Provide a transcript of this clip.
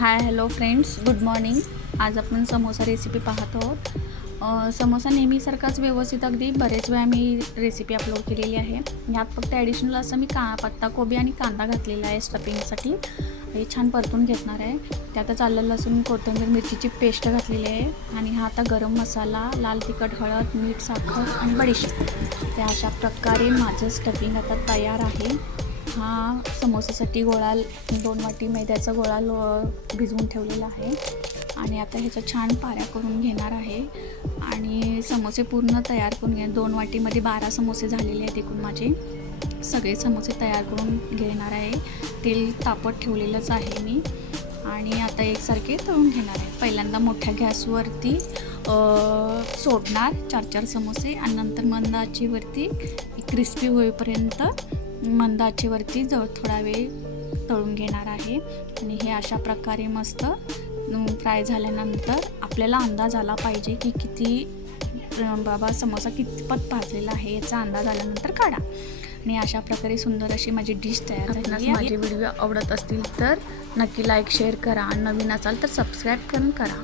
Hi hello friends, good morning. आज आपण samosa recipe पाहत आहोत. समोसा नेहमीसारखाच व्यवस्थित अगदी बरेच वेळा मी रेसिपी अपलोड केलेली आहे. यात फक्त ॲडिशनल असं मी पत्ताकोबी आणि कांदा घातलेला आहे स्टफिंगसाठी. हे छान परतून घेणार आहे. त्यातच आलं लसूण कोथिंबीर मिरचीची पेस्ट घातलेली आहे. आणि हा आता गरम मसाला, लाल तिखट, हळद, मीठ, साखर आणि बडीशेप. त्या अशा प्रकारे माझं स्टफिंग आता तयार आहे. हा समोसासाठी गोळा 2 वाटी मैद्याचा गोळा भिजवून ठेवलेला आहे. आणि आता ह्याच्या छान पाऱ्या करून घेणार आहे. आणि समोसे पूर्ण तयार करून 2 वाटीमध्ये 12 समोसे झालेले आहेत. एकूण माझे सगळे समोसे तयार करून घेणार आहे. तेल तापत ठेवलेलंच आहे मी. आणि आता एकसारखे तळून घेणार आहे. पहिल्यांदा मोठ्या गॅसवरती सोडणार 4-4 समोसे आणि नंतर मंद आचेवरती क्रिस्पी होईपर्यंत मंद आचेवरती थोडा वेळ तळून घेणार आहे. आणि हे अशा प्रकारे मस्त फ्राय झाल्यानंतर आपल्याला अंदाज आला पाहिजे की किती बाबा समोसा कितपत भाजलेला आहे याचा अंदाज आल्यानंतर काढा. आणि अशा प्रकारे सुंदर अशी माझी डिश तयार झाली आहे. माझे व्हिडिओ आवडत असतील तर नक्की लाईक शेअर करा आणि नवीन असाल तर सबस्क्राईब करा.